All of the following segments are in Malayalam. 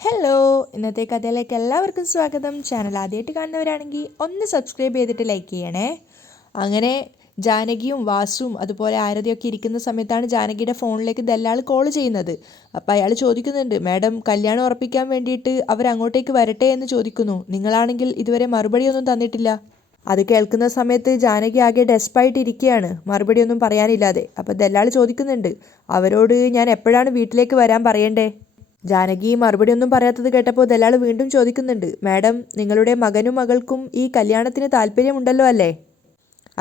ഹലോ, ഇന്നത്തെ കഥയിലേക്ക് എല്ലാവർക്കും സ്വാഗതം. ചാനൽ ആദ്യമായിട്ട് കാണുന്നവരാണെങ്കിൽ ഒന്ന് സബ്സ്ക്രൈബ് ചെയ്തിട്ട് ലൈക്ക് ചെയ്യണേ. അങ്ങനെ ജാനകിയും വാസുവും അതുപോലെ ആരതിയൊക്കെ ഇരിക്കുന്ന സമയത്താണ് ജാനകിയുടെ ഫോണിലേക്ക് ദല്ലാൾ കോൾ ചെയ്യുന്നത്. അപ്പോൾ അയാൾ ചോദിക്കുന്നുണ്ട്, മാഡം കല്യാണം ഉറപ്പിക്കാൻ വേണ്ടിയിട്ട് അവരങ്ങോട്ടേക്ക് വരട്ടെ എന്ന് ചോദിക്കുന്നു. നിങ്ങളാണെങ്കിൽ ഇതുവരെ മറുപടിയൊന്നും തന്നിട്ടില്ല. അത് കേൾക്കുന്ന സമയത്ത് ജാനകി ആകെ ഡെസ്പായിട്ട് ഇരിക്കുകയാണ്, മറുപടിയൊന്നും പറയാനില്ലാതെ. അപ്പോൾ ദല്ലാൾ ചോദിക്കുന്നുണ്ട്, അവരോട് ഞാൻ എപ്പോഴാണ് വീട്ടിലേക്ക് വരാൻ പറയണ്ടേ? ജാനകി മറുപടി ഒന്നും പറയാത്തത് കേട്ടപ്പോൾ ദല്ലാൾ വീണ്ടും ചോദിക്കുന്നുണ്ട്, മാഡം നിങ്ങളുടെ മകനും മകൾക്കും ഈ കല്യാണത്തിന് താല്പര്യമുണ്ടല്ലോ അല്ലേ?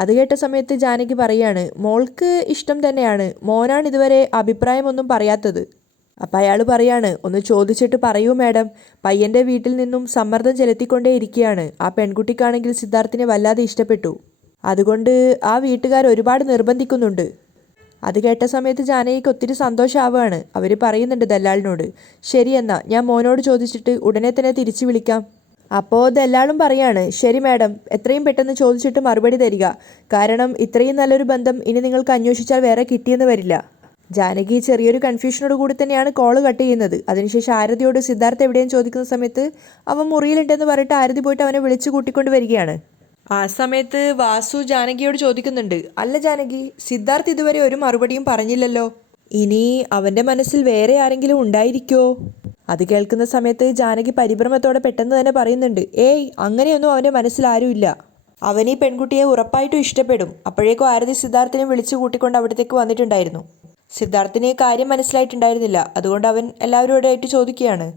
അത് കേട്ട സമയത്ത് ജാനകി പറയാണ്, മോൾക്ക് ഇഷ്ടം തന്നെയാണ്, മോനാണ് ഇതുവരെ അഭിപ്രായമൊന്നും പറയാത്തത്. അപ്പം അയാൾ പറയാണ്, ഒന്ന് ചോദിച്ചിട്ട് പറയൂ മാഡം. പയ്യൻ്റെ വീട്ടിൽ നിന്നും സമ്മർദ്ദം ചെലുത്തിക്കൊണ്ടേ ഇരിക്കുകയാണ്. ആ പെൺകുട്ടിക്കാണെങ്കിൽ സിദ്ധാർത്ഥിനെ വല്ലാതെ ഇഷ്ടപ്പെട്ടു. അതുകൊണ്ട് ആ വീട്ടുകാർ ഒരുപാട് നിർബന്ധിക്കുന്നുണ്ട്. അത് കേട്ട സമയത്ത് ജാനകിക്ക് ഒത്തിരി സന്തോഷമാവുകയാണ്. അവർ പറയുന്നുണ്ട് ദല്ലാളിനോട്, ശരി എന്നാ ഞാൻ മോനോട് ചോദിച്ചിട്ട് ഉടനെ തന്നെ തിരിച്ചു വിളിക്കാം. അപ്പോൾ ദല്ലാളും പറയാണ്, ശരി മാഡം, എത്രയും പെട്ടെന്ന് ചോദിച്ചിട്ട് മറുപടി തരിക. കാരണം ഇത്രയും നല്ലൊരു ബന്ധം ഇനി നിങ്ങൾക്ക് അന്വേഷിച്ചാൽ വേറെ കിട്ടിയെന്ന് വരില്ല. ജാനകി ചെറിയൊരു കൺഫ്യൂഷനോട് കൂടി തന്നെയാണ് കോള് കട്ട് ചെയ്യുന്നത്. അതിനുശേഷം ആരതിയോട് സിദ്ധാർത്ഥ് എവിടെയെന്ന് ചോദിക്കുന്ന സമയത്ത് അവൻ മുറിയിലുണ്ടെന്ന് പറഞ്ഞിട്ട് ആരതി പോയിട്ട് അവനെ വിളിച്ചു കൂട്ടിക്കൊണ്ട് വരികയാണ്. ആ സമയത്ത് വാസു ജാനകിയോട് ചോദിക്കുന്നുണ്ട്, അല്ല ജാനകി, സിദ്ധാർത്ഥ് ഇതുവരെ ഒരു മറുപടിയും പറഞ്ഞില്ലല്ലോ. ഇനി അവൻ്റെ മനസ്സിൽ വേറെ ആരെങ്കിലും ഉണ്ടായിരിക്കോ? അത് കേൾക്കുന്ന സമയത്ത് ജാനകി പരിഭ്രമത്തോടെ പെട്ടെന്ന് തന്നെ പറയുന്നുണ്ട്, ഏയ് അങ്ങനെയൊന്നും അവൻ്റെ മനസ്സിൽ ആരുമില്ല. അവൻ ഈ പെൺകുട്ടിയെ ഉറപ്പായിട്ടും ഇഷ്ടപ്പെടും. അപ്പോഴേക്കും ആരതി സിദ്ധാർത്ഥിനെ വിളിച്ചു കൂട്ടിക്കൊണ്ട് അവിടത്തേക്ക് വന്നിട്ടുണ്ടായിരുന്നു. സിദ്ധാർത്ഥിന് കാര്യം മനസ്സിലായിട്ടുണ്ടായിരുന്നില്ല. അതുകൊണ്ട് അവൻ എല്ലാവരോടായിട്ട് ചോദിക്കുകയാണ്,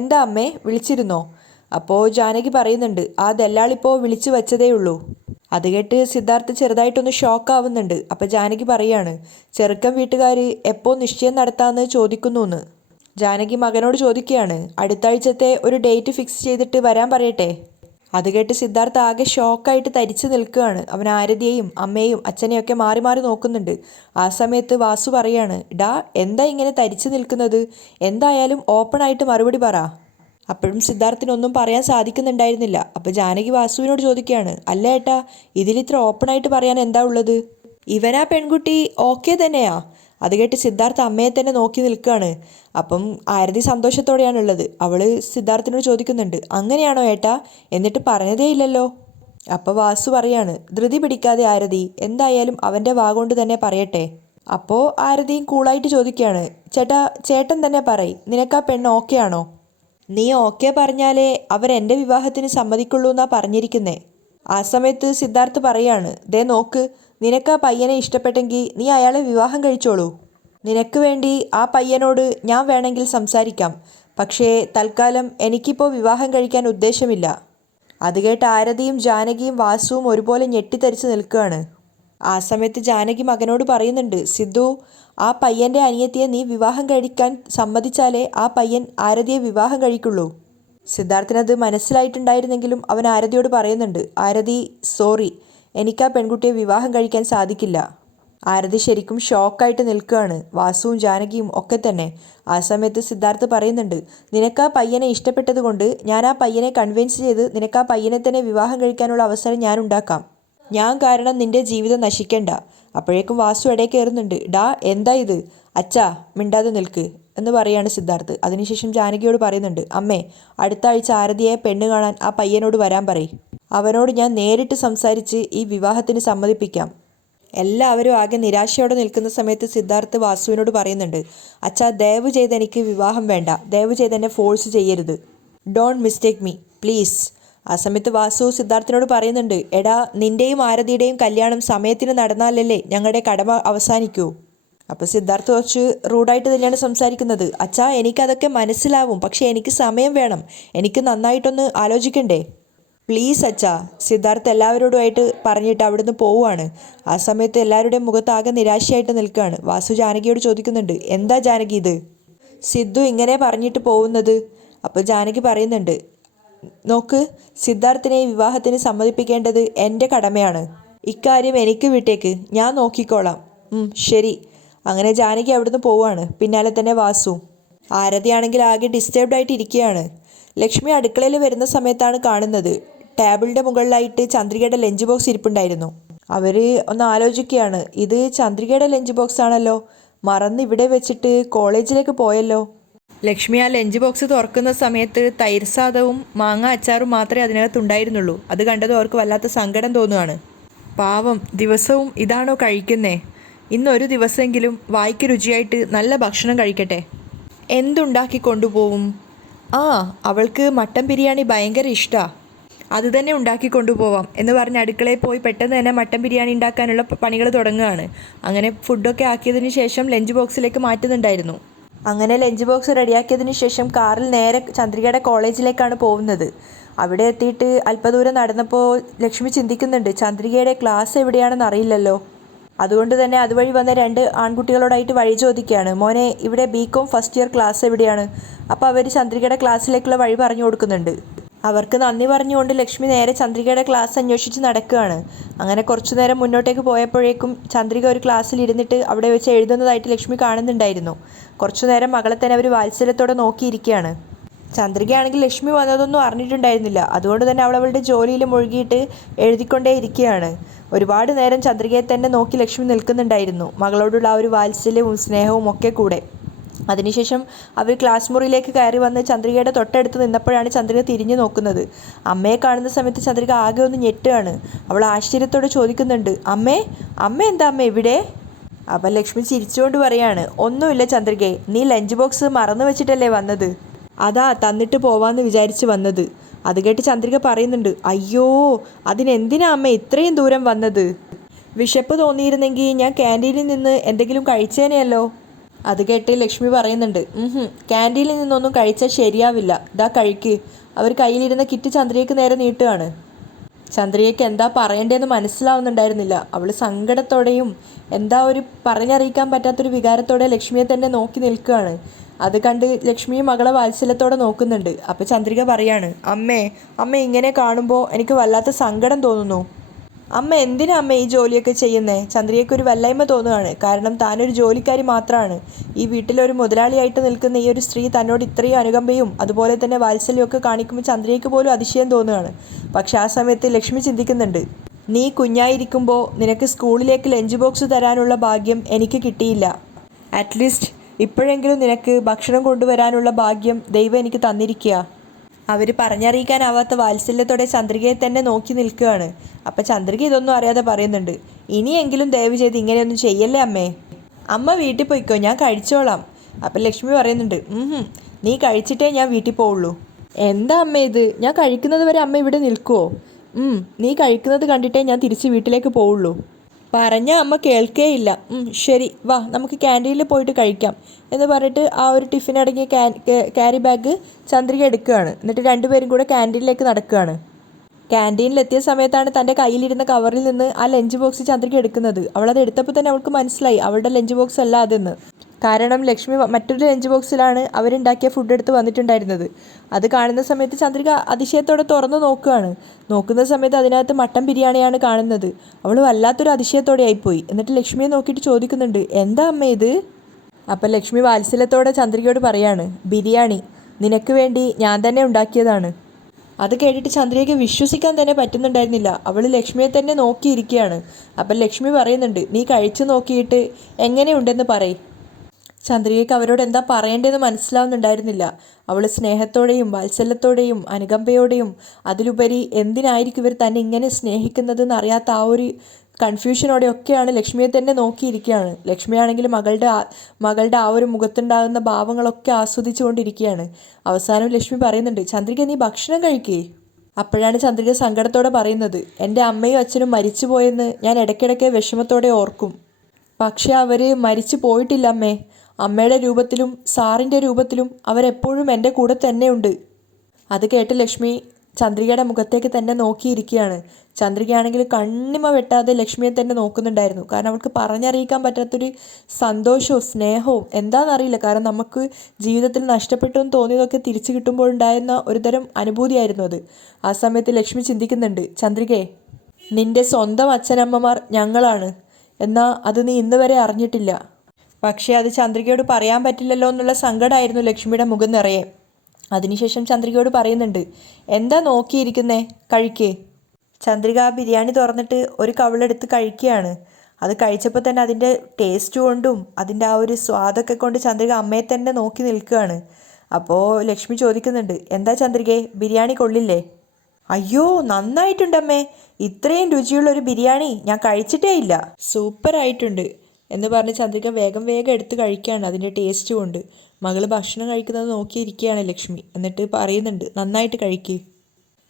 എന്താ അമ്മേ, വിളിച്ചിരുന്നോ? അപ്പോൾ ജാനകി പറയുന്നുണ്ട്, ആ ദല്ലാളിപ്പോൾ വിളിച്ചു വച്ചതേ ഉള്ളൂ. അത് കേട്ട് സിദ്ധാർത്ഥ് ചെറുതായിട്ടൊന്ന് ഷോക്കാവുന്നുണ്ട്. അപ്പോൾ ജാനകി പറയാണ്, ചെറുക്കൻ വീട്ടുകാർ എപ്പോൾ നിശ്ചയം നടത്താമെന്ന് ചോദിക്കുന്നു എന്ന്. ജാനകി മകനോട് ചോദിക്കുകയാണ്, അടുത്ത ആഴ്ചത്തെ ഒരു ഡേറ്റ് ഫിക്സ് ചെയ്തിട്ട് വരാൻ പറയട്ടെ? അത് കേട്ട് സിദ്ധാർത്ഥ് ആകെ ഷോക്കായിട്ട് തരിച്ചു നിൽക്കുകയാണ്. അവൻ ആരതിയെയും അമ്മയെയും അച്ഛനെയൊക്കെ മാറി മാറി നോക്കുന്നുണ്ട്. ആ സമയത്ത് വാസു പറയാണ്, ഡാ എന്താ ഇങ്ങനെ തരിച്ചു നിൽക്കുന്നത്? എന്തായാലും ഓപ്പണായിട്ട് മറുപടി പറ. അപ്പോഴും സിദ്ധാർത്ഥിനൊന്നും പറയാൻ സാധിക്കുന്നുണ്ടായിരുന്നില്ല. അപ്പോൾ ജാനകി വാസുവിനോട് ചോദിക്കുകയാണ്, അല്ല ഏട്ടാ, ഇതിലിത്ര ഓപ്പണായിട്ട് പറയാൻ എന്താ ഉള്ളത്? ഇവനാ പെൺകുട്ടി ഓക്കെ തന്നെയാ? അത് കേട്ട് സിദ്ധാർത്ഥ് അമ്മയെ തന്നെ നോക്കി നിൽക്കുകയാണ്. അപ്പം ആരതി സന്തോഷത്തോടെയാണുള്ളത്. അവൾ സിദ്ധാർത്ഥിനോട് ചോദിക്കുന്നുണ്ട്, അങ്ങനെയാണോ ഏട്ടാ? എന്നിട്ട് പറഞ്ഞതേ ഇല്ലല്ലോ. അപ്പോൾ വാസു പറയാണ്, ധൃതി പിടിക്കാതെ ആരതി, എന്തായാലും അവൻ്റെ വാഗോണ്ട് തന്നെ പറയട്ടെ. അപ്പോൾ ആരതിയും കൂളായിട്ട് ചോദിക്കുകയാണ്, ചേട്ടാ ചേട്ടൻ തന്നെ പറയ്, നിനക്കാ പെണ്ണ് ഓക്കെ ആണോ? നീ ഓക്കെ പറഞ്ഞാലേ അവരെൻ്റെ വിവാഹത്തിന് സമ്മതിക്കുള്ളൂ എന്നാ പറഞ്ഞിരിക്കുന്നേ. ആ സമയത്ത് സിദ്ധാർത്ഥ് പറയാണ്, ദേ നോക്ക്, നിനക്ക് ആ പയ്യനെ ഇഷ്ടപ്പെട്ടെങ്കിൽ നീ അയാളെ വിവാഹം കഴിച്ചോളൂ. നിനക്ക് വേണ്ടി ആ പയ്യനോട് ഞാൻ വേണമെങ്കിൽ സംസാരിക്കാം. പക്ഷേ തൽക്കാലം എനിക്കിപ്പോൾ വിവാഹം കഴിക്കാൻ ഉദ്ദേശമില്ല. അത് കേട്ട് ആരതിയും ജാനകിയും വാസുവും ഒരുപോലെ ഞെട്ടിത്തരിച്ച് നിൽക്കുകയാണ്. ആ സമയത്ത് ജാനകി മകനോട് പറയുന്നുണ്ട്, സിദ്ധു, ആ പയ്യൻ്റെ അനിയത്തിയെ നീ വിവാഹം കഴിക്കാൻ സമ്മതിച്ചാലേ ആ പയ്യൻ ആരതിയെ വിവാഹം കഴിക്കുള്ളൂ. സിദ്ധാർത്ഥിനത് മനസ്സിലായിട്ടുണ്ടായിരുന്നെങ്കിലും അവൻ ആരതിയോട് പറയുന്നുണ്ട്, ആരതി സോറി, എനിക്ക് ആ പെൺകുട്ടിയെ വിവാഹം കഴിക്കാൻ സാധിക്കില്ല. ആരതി ശരിക്കും ഷോക്കായിട്ട് നിൽക്കുകയാണ്, വാസുവും ജാനകിയും ഒക്കെ തന്നെ. ആ സമയത്ത് സിദ്ധാർത്ഥ് പറയുന്നുണ്ട്, നിനക്ക് ആ പയ്യനെ ഇഷ്ടപ്പെട്ടത് കൊണ്ട് ഞാൻ ആ പയ്യനെ കൺവിൻസ് ചെയ്ത് നിനക്ക് ആ പയ്യനെ തന്നെ വിവാഹം കഴിക്കാനുള്ള അവസരം ഞാൻ ഉണ്ടാക്കാം. ഞാൻ കാരണം നിന്റെ ജീവിതം നശിക്കണ്ട. അപ്പോഴേക്കും വാസു ഇടയിൽ കയറുന്നുണ്ട്, ഡാ എന്താ ഇത്? അച്ഛാ മിണ്ടാതെ നിൽക്ക് എന്ന് പറയാണ് സിദ്ധാർത്ഥ്. അതിനുശേഷം ജാനകിയോട് പറയുന്നുണ്ട്, അമ്മേ, അടുത്ത ആഴ്ച ആരതിയെ പെണ്ണ് കാണാൻ ആ പയ്യനോട് വരാൻ പറയും. അവനോട് ഞാൻ നേരിട്ട് സംസാരിച്ച് ഈ വിവാഹത്തിന് സമ്മതിപ്പിക്കാം. എല്ലാവരും ആകെ നിരാശയോടെ നിൽക്കുന്ന സമയത്ത് സിദ്ധാർത്ഥ് വാസുവിനോട് പറയുന്നുണ്ട്, അച്ഛാ ദയവ് ചെയ്ത് എനിക്ക് വിവാഹം വേണ്ട, ദയവ് ചെയ്ത് എന്നെ ഫോഴ്സ് ചെയ്യരുത്. Don't mistake me please. ആ സമയത്ത് വാസു സിദ്ധാർത്ഥിനോട് പറയുന്നുണ്ട്, എടാ നിൻ്റെയും ആരതിയുടെയും കല്യാണം സമയത്തിന് നടന്നാലല്ലേ ഞങ്ങളുടെ കടമ അവസാനിക്കൂ. അപ്പോൾ സിദ്ധാർത്ഥ് കുറച്ച് റൂഡായിട്ട് തന്നെയാണ് സംസാരിക്കുന്നത്, അച്ഛാ എനിക്കതൊക്കെ മനസ്സിലാവും, പക്ഷേ എനിക്ക് സമയം വേണം, എനിക്ക് നന്നായിട്ടൊന്ന് ആലോചിക്കണ്ടേ, പ്ലീസ് അച്ഛാ. സിദ്ധാർത്ഥ് എല്ലാവരോടുമായിട്ട് പറഞ്ഞിട്ട് അവിടുന്ന് പോവുകയാണ്. ആ സമയത്ത് എല്ലാവരുടെയും മുഖത്ത് ആകെ നിരാശയായിട്ട് നിൽക്കുകയാണ്. വാസു ജാനകിയോട് ചോദിക്കുന്നുണ്ട്, എന്താ ജാനകി ഇത്? സിദ്ധു ഇങ്ങനെ പറഞ്ഞിട്ട് പോകുന്നത്? അപ്പോൾ ജാനകി പറയുന്നുണ്ട്, നോക്ക്, സിദ്ധാർത്ഥിനെ വിവാഹത്തിന് സമ്മതിപ്പിക്കേണ്ടത് എൻ്റെ കടമയാണ്. ഇക്കാര്യം എനിക്ക് വിട്ടേക്ക്, ഞാൻ നോക്കിക്കോളാം. ശരി. അങ്ങനെ ജാനകി അവിടുന്ന് പോവുകയാണ്. പിന്നാലെ തന്നെ വാസു. ആരതിയാണെങ്കിൽ ആകെ ഡിസ്റ്റർബ്ഡ് ആയിട്ട് ഇരിക്കുകയാണ്. ലക്ഷ്മി അടുക്കളയിൽ വരുന്ന സമയത്താണ് കാണുന്നത്, ടേബിളിൻ്റെ മുകളിലായിട്ട് ചന്ദ്രികയുടെ ലഞ്ച് ബോക്സ് ഇരിപ്പുണ്ടായിരുന്നു. അവർ ഒന്ന് ആലോചിക്കുകയാണ്, ഇത് ചന്ദ്രികയുടെ ലഞ്ച് ബോക്സ് ആണല്ലോ, മറന്ന് ഇവിടെ വെച്ചിട്ട് കോളേജിലേക്ക് പോയല്ലോ. ലക്ഷ്മി ആ ലഞ്ച് ബോക്സ് തുറക്കുന്ന സമയത്ത് തൈര് സാദവും മാങ്ങ അച്ചാറും മാത്രമേ അതിനകത്തുണ്ടായിരുന്നുള്ളൂ. അത് കണ്ടത് അവർക്ക് വല്ലാത്ത സങ്കടം തോന്നുകയാണ്. പാവം, ദിവസവും ഇതാണോ കഴിക്കുന്നേ? ഇന്നൊരു ദിവസമെങ്കിലും വായ്ക്ക് രുചിയായിട്ട് നല്ല ഭക്ഷണം കഴിക്കട്ടെ. എന്തുണ്ടാക്കി കൊണ്ടുപോവും? ആ, അവൾക്ക് മട്ടൻ ബിരിയാണി ഭയങ്കര ഇഷ്ടമാണ്, അത് തന്നെ ഉണ്ടാക്കി കൊണ്ടുപോവാം എന്ന് പറഞ്ഞ് അടുക്കളയിൽ പോയി പെട്ടെന്ന് തന്നെ മട്ടൻ ബിരിയാണി ഉണ്ടാക്കാനുള്ള പണികൾ തുടങ്ങുകയാണ്. അങ്ങനെ ഫുഡൊക്കെ ആക്കിയതിന് ശേഷം ലഞ്ച് ബോക്സിലേക്ക് മാറ്റുന്നുണ്ടായിരുന്നു. അങ്ങനെ ലഞ്ച് ബോക്സ് റെഡിയാക്കിയതിന് ശേഷം കാറിൽ നേരെ ചന്ദ്രികയുടെ കോളേജിലേക്കാണ് പോകുന്നത്. അവിടെ എത്തിയിട്ട് അല്പദൂരം നടന്നപ്പോൾ ലക്ഷ്മി ചിന്തിക്കുന്നുണ്ട്, ചന്ദ്രികയുടെ ക്ലാസ് എവിടെയാണെന്ന് അറിയില്ലല്ലോ. അതുകൊണ്ട് തന്നെ അതുവഴി വന്ന 2 ആൺകുട്ടികളോടായിട്ട് വഴി ചോദിക്കുകയാണ്. മോനെ, ഇവിടെ BCom ഫസ്റ്റ് ഇയർ ക്ലാസ് എവിടെയാണ്? അപ്പോൾ അവർ ചന്ദ്രികയുടെ ക്ലാസ്സിലേക്കുള്ള വഴി പറഞ്ഞു കൊടുക്കുന്നുണ്ട്. അവർക്ക് നന്ദി പറഞ്ഞുകൊണ്ട് ലക്ഷ്മി നേരെ ചന്ദ്രികയുടെ ക്ലാസ് അന്വേഷിച്ച് നടക്കുകയാണ്. അങ്ങനെ കുറച്ചു നേരം മുന്നോട്ടേക്ക് പോയപ്പോഴേക്കും ചന്ദ്രിക ഒരു ക്ലാസ്സിൽ ഇരുന്നിട്ട് അവിടെ വെച്ച് എഴുതുന്നതായിട്ട് ലക്ഷ്മി കാണുന്നുണ്ടായിരുന്നു. കുറച്ചു നേരം മകളെ തന്നെ അവർ വാത്സല്യത്തോടെ നോക്കിയിരിക്കുകയാണ്. ചന്ദ്രികയാണെങ്കിൽ ലക്ഷ്മി വന്നതൊന്നും അറിഞ്ഞിട്ടുണ്ടായിരുന്നില്ല. അതുകൊണ്ട് തന്നെ അവളുടെ ജോലിയിൽ മുഴുകിയിട്ട് എഴുതിക്കൊണ്ടേ ഇരിക്കുകയാണ്. ഒരുപാട് നേരം ചന്ദ്രികയെ തന്നെ നോക്കി ലക്ഷ്മി നിൽക്കുന്നുണ്ടായിരുന്നു, മകളോടുള്ള ആ ഒരു വാത്സല്യവും സ്നേഹവും ഒക്കെ കൂടെ. അതിനുശേഷം അവർ ക്ലാസ് മുറിയിലേക്ക് കയറി വന്ന് ചന്ദ്രികയുടെ തൊട്ടടുത്ത് നിന്നപ്പോഴാണ് ചന്ദ്രിക തിരിഞ്ഞു നോക്കുന്നത്. അമ്മയെ കാണുന്ന സമയത്ത് ചന്ദ്രിക ആകെ ഒന്ന് ഞെട്ടുകയാണ്. അവൾ ആശ്ചര്യത്തോടെ ചോദിക്കുന്നുണ്ട്, അമ്മേ, അമ്മ എന്താ അമ്മ ഇവിടെ? അപ്പം ലക്ഷ്മി ചിരിച്ചുകൊണ്ട് പറയാണ്, ഒന്നുമില്ല ചന്ദ്രികയെ, നീ ലഞ്ച് ബോക്സ് മറന്നു വെച്ചിട്ടല്ലേ വന്നത്? അതാ തന്നിട്ട് പോവാന്ന് വിചാരിച്ച് വന്നത്. അത് കേട്ട് ചന്ദ്രിക പറയുന്നുണ്ട്, അയ്യോ, അതിനെന്തിനാ അമ്മ ഇത്രയും ദൂരം വന്നത്? വിശപ്പ് തോന്നിയിരുന്നെങ്കിൽ ഞാൻ ക്യാൻറ്റീനിൽ നിന്ന് എന്തെങ്കിലും കഴിച്ചേനെയല്ലോ. അത് കേട്ട് ലക്ഷ്മി പറയുന്നുണ്ട്, ക്യാൻറ്റീനിൽ നിന്നൊന്നും കഴിച്ചാൽ ശരിയാവില്ല, ഇതാ കഴിക്ക്. അവർ കയ്യിലിരുന്ന കിറ്റ് ചന്ദ്രികയ്ക്ക് നേരെ നീട്ടുകയാണ്. ചന്ദ്രികയ്ക്ക് എന്താ പറയേണ്ടതെന്ന് മനസ്സിലാവുന്നുണ്ടായിരുന്നില്ല. അവൾ സങ്കടത്തോടെയും എന്താ ഒരു പറഞ്ഞറിയിക്കാൻ പറ്റാത്തൊരു വികാരത്തോടെ ലക്ഷ്മിയെ തന്നെ നോക്കി നിൽക്കുകയാണ്. അത് കണ്ട് ലക്ഷ്മിയും മകളെ വാത്സല്യത്തോടെ നോക്കുന്നുണ്ട്. അപ്പോൾ ചന്ദ്രിക പറയാണ്, അമ്മ ഇങ്ങനെ കാണുമ്പോൾ എനിക്ക് വല്ലാത്ത സങ്കടം തോന്നുന്നു. അമ്മ എന്തിനാ അമ്മ ഈ ജോലിയൊക്കെ ചെയ്യുന്നേ? ചന്ദ്രികയ്ക്ക് ഒരു വല്ലായ്മ തോന്നുകയാണ്. കാരണം താനൊരു ജോലിക്കാരി മാത്രമാണ്. ഈ വീട്ടിലൊരു മുതലാളിയായിട്ട് നിൽക്കുന്ന ഈ ഒരു സ്ത്രീ തന്നോട് ഇത്രയും അനുകമ്പയും അതുപോലെ തന്നെ വാത്സല്യമൊക്കെ കാണിക്കുമ്പോൾ ചന്ദ്രികയ്ക്ക് പോലും അതിശയം തോന്നുകയാണ്. പക്ഷെ ആ സമയത്ത് ലക്ഷ്മി ചിന്തിക്കുന്നുണ്ട്, നീ കുഞ്ഞായിരിക്കുമ്പോൾ നിനക്ക് സ്കൂളിലേക്ക് ലഞ്ച് ബോക്സ് തരാനുള്ള ഭാഗ്യം എനിക്ക് കിട്ടിയില്ല. അറ്റ്ലീസ്റ്റ് ഇപ്പോഴെങ്കിലും നിനക്ക് ഭക്ഷണം കൊണ്ടുവരാനുള്ള ഭാഗ്യം ദൈവം എനിക്ക് തന്നിരിക്കുക. അവർ പറഞ്ഞറിയിക്കാനാവാത്ത വാത്സല്യത്തോടെ ചന്ദ്രികയെ തന്നെ നോക്കി നിൽക്കുകയാണ്. അപ്പം ചന്ദ്രിക ഇതൊന്നും അറിയാതെ പറയുന്നുണ്ട്, ഇനിയെങ്കിലും ദയവ് ചെയ്ത് ഇങ്ങനെയൊന്നും ചെയ്യല്ലേ അമ്മേ. അമ്മ വീട്ടിൽ പോയിക്കോ, ഞാൻ കഴിച്ചോളാം. അപ്പം ലക്ഷ്മി പറയുന്നുണ്ട്, നീ കഴിച്ചിട്ടേ ഞാൻ വീട്ടിൽ പോവുള്ളൂ. എന്താ അമ്മ ഇത്? ഞാൻ കഴിക്കുന്നത് വരെ അമ്മ ഇവിടെ നിൽക്കുമോ? നീ കഴിക്കുന്നത് കണ്ടിട്ടേ ഞാൻ തിരിച്ച് വീട്ടിലേക്ക് പോവുള്ളൂ. പറഞ്ഞ അമ്മ കേൾക്കേയില്ല. ശരി, വാ നമുക്ക് ക്യാൻറ്റീനിൽ പോയിട്ട് കഴിക്കാം എന്ന് പറഞ്ഞിട്ട് ആ ഒരു ടിഫിൻ അടങ്ങിയ ക്യാരി ബാഗ് ചന്ദ്രിക എടുക്കുകയാണ്. എന്നിട്ട് രണ്ടുപേരും കൂടെ ക്യാൻറ്റീനിലേക്ക് നടക്കുകയാണ്. ക്യാൻറ്റീനിലെത്തിയ സമയത്താണ് തൻ്റെ കയ്യിലിരുന്ന കവറിൽ നിന്ന് ആ ലഞ്ച് ബോക്സ് ചന്ദ്രിക എടുക്കുന്നത്. അവളത് എടുത്തപ്പോൾ തന്നെ അവൾക്ക് മനസ്സിലായി അവളുടെ ലഞ്ച് ബോക്സ് അല്ല അതെന്ന്. കാരണം ലക്ഷ്മി മറ്റൊരു ലഞ്ച് ബോക്സിലാണ് അവരുണ്ടാക്കിയ ഫുഡ് എടുത്ത് വന്നിട്ടുണ്ടായിരുന്നത്. അത് കാണുന്ന സമയത്ത് ചന്ദ്രിക അതിശയത്തോടെ തുറന്നു നോക്കുകയാണ്. നോക്കുന്ന സമയത്ത് അതിനകത്ത് മട്ടൻ ബിരിയാണിയാണ് കാണുന്നത്. അവൾ വല്ലാത്തൊരു അതിശയത്തോടെ ആയിപ്പോയി. എന്നിട്ട് ലക്ഷ്മിയെ നോക്കിയിട്ട് ചോദിക്കുന്നുണ്ട്, എന്താ അമ്മ ഇത്? അപ്പം ലക്ഷ്മി വാത്സല്യത്തോടെ ചന്ദ്രികയോട് പറയാണ്, ബിരിയാണി നിനക്ക് വേണ്ടി ഞാൻ തന്നെ ഉണ്ടാക്കിയതാണ്. അത് കേട്ടിട്ട് ചന്ദ്രികയ്ക്ക് വിശ്വസിക്കാൻ തന്നെ പറ്റുന്നുണ്ടായിരുന്നില്ല. അവൾ ലക്ഷ്മിയെ തന്നെ നോക്കിയിരിക്കുകയാണ്. അപ്പം ലക്ഷ്മി പറയുന്നുണ്ട്, നീ കഴിച്ചു നോക്കിയിട്ട് എങ്ങനെയുണ്ടെന്ന് പറയും. ചന്ദ്രികയ്ക്ക് അവരോട് എന്താ പറയേണ്ടതെന്ന് മനസ്സിലാവുന്നുണ്ടായിരുന്നില്ല. അവൾ സ്നേഹത്തോടെയും വാത്സല്യത്തോടെയും അനുകമ്പയോടെയും അതിലുപരി എന്തിനായിരിക്കും ഇവർ തന്നെ ഇങ്ങനെ സ്നേഹിക്കുന്നതെന്ന് അറിയാത്ത ആ ഒരു കൺഫ്യൂഷനോടെയൊക്കെയാണ് ലക്ഷ്മിയെ തന്നെ നോക്കിയിരിക്കുകയാണ്. ലക്ഷ്മിയാണെങ്കിൽ മകളുടെ ആ ഒരു മുഖത്തുണ്ടാകുന്ന ഭാവങ്ങളൊക്കെ ആസ്വദിച്ചുകൊണ്ടിരിക്കുകയാണ്. അവസാനം ലക്ഷ്മി പറയുന്നുണ്ട്, ചന്ദ്രിക നീ ഭക്ഷണം കഴിക്കേ. അപ്പോഴാണ് ചന്ദ്രിക സങ്കടത്തോടെ പറയുന്നത്, എൻ്റെ അമ്മയും അച്ഛനും മരിച്ചുപോയെന്ന് ഞാൻ ഇടയ്ക്കിടയ്ക്ക് വിഷമത്തോടെ ഓർക്കും. പക്ഷെ അവർ മരിച്ചു പോയിട്ടില്ല അമ്മേ. അമ്മയുടെ രൂപത്തിലും സാറിൻ്റെ രൂപത്തിലും അവരെപ്പോഴും എൻ്റെ കൂടെ തന്നെയുണ്ട്. അത് കേട്ട് ലക്ഷ്മി ചന്ദ്രികയുടെ മുഖത്തേക്ക് തന്നെ നോക്കിയിരിക്കുകയാണ്. ചന്ദ്രികയാണെങ്കിൽ കണ്ണിമ വെട്ടാതെ ലക്ഷ്മിയെ തന്നെ നോക്കുന്നുണ്ടായിരുന്നു. കാരണം അവൾക്ക് പറഞ്ഞറിയിക്കാൻ പറ്റാത്തൊരു സന്തോഷവും സ്നേഹവും എന്താണെന്നറിയില്ല. കാരണം നമുക്ക് ജീവിതത്തിൽ നഷ്ടപ്പെട്ടു എന്ന് തോന്നിയതൊക്കെ തിരിച്ചു കിട്ടുമ്പോഴുണ്ടായിരുന്ന ഒരുതരം അനുഭൂതിയായിരുന്നു അത്. ആ സമയത്ത് ലക്ഷ്മി ചിന്തിക്കുന്നുണ്ട്, ചന്ദ്രികയെ, നിൻ്റെ സ്വന്തം അച്ഛനമ്മമാർ ഞങ്ങളാണ്. എന്നാൽ അത് നീ ഇന്ന് വരെ അറിഞ്ഞിട്ടില്ല. പക്ഷേ അത് ചന്ദ്രികയോട് പറയാൻ പറ്റില്ലല്ലോ എന്നുള്ള സങ്കടമായിരുന്നു ലക്ഷ്മിയുടെ മുഖം നിറയെ. അതിനുശേഷം ചന്ദ്രികയോട് പറയുന്നുണ്ട്, എന്താ നോക്കിയിരിക്കുന്നേ, കഴിക്കേ. ചന്ദ്രിക ആ ബിരിയാണി തുറന്നിട്ട് ഒരു കവിളെടുത്ത് കഴിക്കുകയാണ്. അത് കഴിച്ചപ്പോൾ തന്നെ അതിൻ്റെ ടേസ്റ്റ് കൊണ്ടും അതിൻ്റെ ആ ഒരു സ്വാദൊക്കെ കൊണ്ട് ചന്ദ്രിക അമ്മയെ തന്നെ നോക്കി നിൽക്കുകയാണ്. അപ്പോൾ ലക്ഷ്മി ചോദിക്കുന്നുണ്ട്, എന്താ ചന്ദ്രികേ, ബിരിയാണി കൊള്ളില്ലേ? അയ്യോ നന്നായിട്ടുണ്ടമ്മേ, ഇത്രയും രുചിയുള്ള ഒരു ബിരിയാണി ഞാൻ കഴിച്ചിട്ടേ ഇല്ല, സൂപ്പറായിട്ടുണ്ട് എന്ന് പറഞ്ഞ് ചന്ദ്രിക വേഗം വേഗം എടുത്ത് കഴിക്കുകയാണ് അതിൻ്റെ ടേസ്റ്റ് കൊണ്ട്. മകള് ഭക്ഷണം കഴിക്കുന്നത് നോക്കിയിരിക്കുകയാണ് ലക്ഷ്മി. എന്നിട്ട് പറയുന്നുണ്ട്, നന്നായിട്ട് കഴിക്കുക.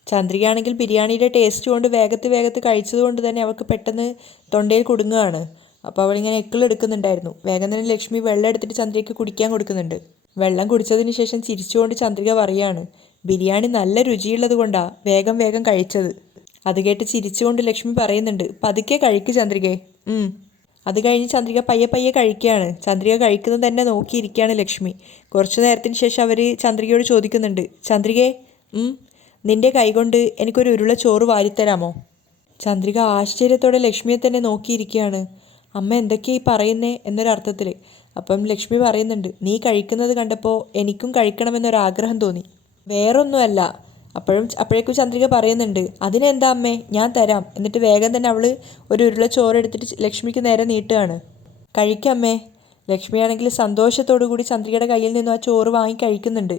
ചന്ദ്രികയാണെങ്കിൽ ബിരിയാണിയുടെ ടേസ്റ്റ് കൊണ്ട് വേഗത്ത് കഴിച്ചതുകൊണ്ട് തന്നെ അവൾക്ക് പെട്ടെന്ന് തൊണ്ടയിൽ കുടുങ്ങുകയാണ്. അപ്പോൾ അവളിങ്ങനെ എക്കിളെടുക്കുന്നുണ്ടായിരുന്നു. വേഗം തന്നെ ലക്ഷ്മി വെള്ളം എടുത്തിട്ട് ചന്ദ്രികയ്ക്ക് കുടിക്കാൻ കൊടുക്കുന്നുണ്ട്. വെള്ളം കുടിച്ചതിന് ശേഷം ചിരിച്ചുകൊണ്ട് ചന്ദ്രിക പറയാണ്, ബിരിയാണി നല്ല രുചിയുള്ളത് കൊണ്ടാണ് വേഗം കഴിച്ചത്. അത് കേട്ട് ചിരിച്ചുകൊണ്ട് ലക്ഷ്മി പറയുന്നുണ്ട്, പതുക്കെ കഴിക്ക് ചന്ദ്രികേ. അത് കഴിഞ്ഞ് ചന്ദ്രിക പയ്യെ കഴിക്കുകയാണ്. ചന്ദ്രിക കഴിക്കുന്നത് തന്നെ നോക്കിയിരിക്കുകയാണ് ലക്ഷ്മി. കുറച്ചു നേരത്തിന് ശേഷം അവർ ചന്ദ്രികയോട് ചോദിക്കുന്നുണ്ട്, ചന്ദ്രികേ, നിന്റെ കൈകൊണ്ട് എനിക്കൊരു ഉരുള ചോറ് വാരിത്തരാമോ? ചന്ദ്രിക ആശ്ചര്യത്തോടെ ലക്ഷ്മിയെ തന്നെ നോക്കിയിരിക്കുകയാണ്. അമ്മ എന്തൊക്കെയാ ഈ പറയുന്നേ എന്നൊരർത്ഥത്തിൽ. അപ്പം ലക്ഷ്മി പറയുന്നുണ്ട്, നീ കഴിക്കുന്നത് കണ്ടപ്പോൾ എനിക്കും കഴിക്കണമെന്നൊരാഗ്രഹം തോന്നി, വേറൊന്നുമല്ല. അപ്പോഴേക്കും ചന്ദ്രിക പറയുന്നുണ്ട്, അതിനെന്താ അമ്മേ, ഞാൻ തരാം. എന്നിട്ട് വേഗം തന്നെ അവൾ ഒരു ഉരുള ചോറ് എടുത്തിട്ട് ലക്ഷ്മിക്ക് നേരെ നീട്ടുകയാണ്. കഴിക്കമ്മേ. ലക്ഷ്മിയാണെങ്കിൽ സന്തോഷത്തോടു കൂടി ചന്ദ്രികയുടെ കയ്യിൽ നിന്നും ആ ചോറ് വാങ്ങി കഴിക്കുന്നുണ്ട്.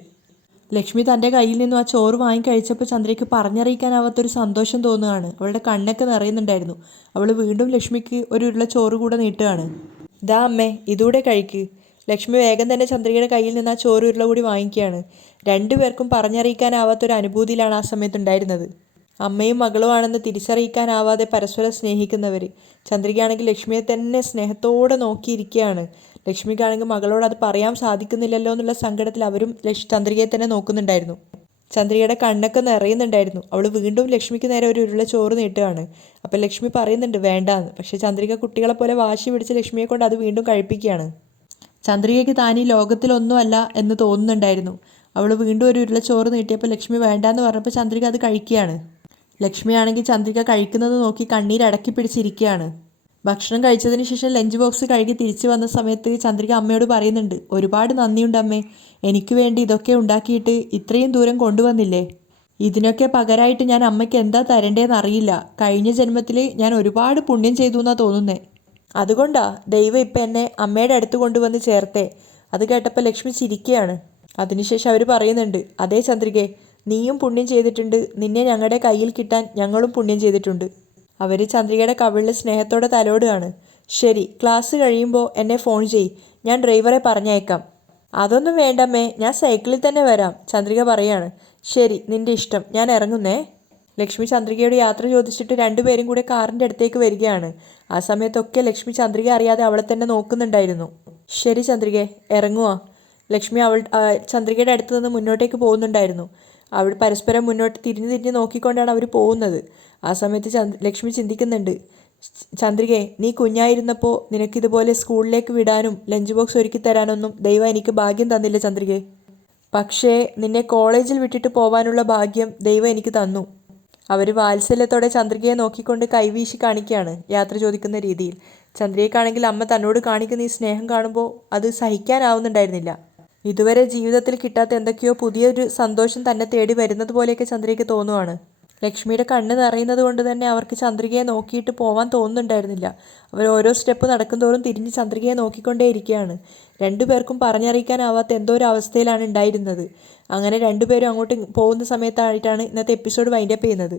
ലക്ഷ്മി തൻ്റെ കയ്യിൽ നിന്നും ആ ചോറ് വാങ്ങി കഴിച്ചപ്പോൾ ചന്ദ്രയ്ക്ക് പറഞ്ഞറിയിക്കാനാവാത്തൊരു സന്തോഷം തോന്നുകയാണ്. അവളുടെ കണ്ണൊക്കെ നിറയുന്നുണ്ടായിരുന്നു. അവൾ വീണ്ടും ലക്ഷ്മിക്ക് ഒരു ഉരുള ചോറ് കൂടെ നീട്ടുകയാണ്. ഇതാ അമ്മേ, ഇതൂടെ കഴിക്ക്. ലക്ഷ്മി വേഗം തന്നെ ചന്ദ്രികയുടെ കയ്യിൽ നിന്ന് ആ ചോറ് ഉരുള കൂടി വാങ്ങിക്കുകയാണ്. രണ്ടുപേർക്കും പറഞ്ഞറിയിക്കാനാവാത്തൊരു അനുഭൂതിയിലാണ് ആ സമയത്ത് ഉണ്ടായിരുന്നത്. അമ്മയും മകളുമാണെന്ന് തിരിച്ചറിയിക്കാനാവാതെ പരസ്പരം സ്നേഹിക്കുന്നവർ. ചന്ദ്രികയാണെങ്കിൽ ലക്ഷ്മിയെ തന്നെ സ്നേഹത്തോടെ നോക്കിയിരിക്കുകയാണ്. ലക്ഷ്മിക്കാണെങ്കിൽ മകളോട് അത് പറയാൻ സാധിക്കുന്നില്ലല്ലോ എന്നുള്ള സങ്കടത്തിൽ അവരും ചന്ദ്രികയെ തന്നെ നോക്കുന്നുണ്ടായിരുന്നു. ചന്ദ്രികയുടെ കണ്ണൊക്കെ നിറയുന്നുണ്ടായിരുന്നു. അവൾ വീണ്ടും ലക്ഷ്മിക്ക് നേരെ ഒരു ഉരുള ചോറ് നീട്ടുകയാണ്. അപ്പം ലക്ഷ്മി പറയുന്നുണ്ട് വേണ്ടാന്ന്. പക്ഷേ ചന്ദ്രിക കുട്ടികളെ പോലെ വാശി പിടിച്ച് ലക്ഷ്മിയെ കൊണ്ട് അത് വീണ്ടും കഴിപ്പിക്കുകയാണ്. ചന്ദ്രികയ്ക്ക് താനീ ലോകത്തിലൊന്നുമല്ല എന്ന് തോന്നുന്നുണ്ടായിരുന്നു. അവൾ വീണ്ടും ഒരു ഉരുള ചോറ് നീട്ടിയപ്പോൾ ലക്ഷ്മി വേണ്ടാന്ന് പറഞ്ഞപ്പോൾ ചന്ദ്രിക അത് കഴിക്കുകയാണ്. ലക്ഷ്മിയാണെങ്കിൽ ചന്ദ്രിക കഴിക്കുന്നത് നോക്കി കണ്ണീരടക്കി പിടിച്ചിരിക്കുകയാണ്. ഭക്ഷണം കഴിച്ചതിന് ശേഷം ലഞ്ച് ബോക്സ് കഴുകി തിരിച്ചു വന്ന സമയത്ത് ചന്ദ്രിക അമ്മയോട് പറയുന്നുണ്ട്, ഒരുപാട് നന്ദിയുണ്ട് അമ്മേ, എനിക്ക് വേണ്ടി ഇതൊക്കെ ഉണ്ടാക്കിയിട്ട് ഇത്രയും ദൂരം കൊണ്ടുവന്നില്ലേ. ഇതിനൊക്കെ പകരമായിട്ട് ഞാൻ അമ്മയ്ക്ക് എന്താ തരേണ്ടതെന്ന് അറിയില്ല. കഴിഞ്ഞ ജന്മത്തിൽ ഞാൻ ഒരുപാട് പുണ്യം ചെയ്തു എന്നാണ് തോന്നുന്നേ. അതുകൊണ്ടാ ദൈവം ഇപ്പം എന്നെ അമ്മയുടെ അടുത്ത് കൊണ്ടുവന്ന് ചേർത്തേ. അത് കേട്ടപ്പോൾ ലക്ഷ്മി ചിരിക്കുകയാണ്. അതിനുശേഷം അവർ പറയുന്നുണ്ട്, അതേ ചന്ദ്രികേ, നീയും പുണ്യം ചെയ്തിട്ടുണ്ട്, നിന്നെ ഞങ്ങളുടെ കയ്യിൽ കിട്ടാൻ ഞങ്ങളും പുണ്യം ചെയ്തിട്ടുണ്ട്. അവർ ചന്ദ്രികയുടെ കവിളിൽ സ്നേഹത്തോടെ തലോടുകയാണ്. ശരി, ക്ലാസ് കഴിയുമ്പോൾ എന്നെ ഫോൺ ചെയ്യ്, ഞാൻ ഡ്രൈവറെ പറഞ്ഞയക്കാം. അതൊന്നും വേണ്ടമ്മേ, ഞാൻ സൈക്കിളിൽ തന്നെ വരാം, ചന്ദ്രിക പറയാണ്. ശരി, നിന്റെ ഇഷ്ടം, ഞാൻ ഇറങ്ങുന്നേ. ലക്ഷ്മി ചന്ദ്രികയോട് യാത്ര ചോദിച്ചിട്ട് രണ്ടുപേരും കൂടെ കാറിൻ്റെ അടുത്തേക്ക് വരികയാണ്. ആ സമയത്തൊക്കെ ലക്ഷ്മി ചന്ദ്രിക അറിയാതെ അവളെ തന്നെ നോക്കുന്നുണ്ടായിരുന്നു. ശരി ചന്ദ്രികെ, ഇറങ്ങുക. ലക്ഷ്മി ചന്ദ്രികയുടെ അടുത്ത് നിന്ന് മുന്നോട്ടേക്ക് പോകുന്നുണ്ടായിരുന്നു. അവർ പരസ്പരം മുന്നോട്ട് തിരിഞ്ഞ് നോക്കിക്കൊണ്ടാണ് അവർ പോകുന്നത്. ആ സമയത്ത് ലക്ഷ്മി ചിന്തിക്കുന്നുണ്ട്, ചന്ദ്രികെ, നീ കുഞ്ഞായിരുന്നപ്പോൾ നിനക്കിതുപോലെ സ്കൂളിലേക്ക് വിടാനും ലഞ്ച് ബോക്സ് ഒരുക്കി തരാനൊന്നും ദൈവം എനിക്ക് ഭാഗ്യം തന്നില്ല ചന്ദ്രികെ. പക്ഷേ നിന്നെ കോളേജിൽ വിട്ടിട്ട് പോകാനുള്ള ഭാഗ്യം ദൈവം എനിക്ക് തന്നു. അവർ വാത്സല്യത്തോടെ ചന്ദ്രികയെ നോക്കിക്കൊണ്ട് കൈവീശി കാണിക്കുകയാണ് യാത്ര ചോദിക്കുന്ന രീതിയിൽ. ചന്ദ്രികയ്ക്കാണെങ്കിൽ അമ്മ തന്നോട് കാണിക്കുന്ന ഈ സ്നേഹം കാണുമ്പോൾ അത് സഹിക്കാനാവുന്നുണ്ടായിരുന്നില്ല. ഇതുവരെ ജീവിതത്തിൽ കിട്ടാത്ത എന്തൊക്കെയോ പുതിയൊരു സന്തോഷം തന്നെ തേടി വരുന്നത് പോലെയൊക്കെ ചന്ദ്രികയ്ക്ക് തോന്നുവാണ്. ലക്ഷ്മിയുടെ കണ്ണ് നിറയുന്നത് കൊണ്ട് തന്നെ അവർക്ക് ചന്ദ്രികയെ നോക്കിയിട്ട് പോവാൻ തോന്നുന്നുണ്ടായിരുന്നില്ല. അവർ ഓരോ സ്റ്റെപ്പ് നടക്കുന്തോറും തിരിഞ്ഞ് ചന്ദ്രികയെ നോക്കിക്കൊണ്ടേയിരിക്കുകയാണ്. രണ്ടുപേർക്കും പറഞ്ഞറിയിക്കാനാവാത്ത എന്തോ ഒരു അവസ്ഥയിലാണ് ഉണ്ടായിരുന്നത്. അങ്ങനെ രണ്ടുപേരും അങ്ങോട്ട് പോകുന്ന സമയത്തായിട്ടാണ് ഇന്നത്തെ എപ്പിസോഡ് വൈൻഡപ്പ് ചെയ്യുന്നത്.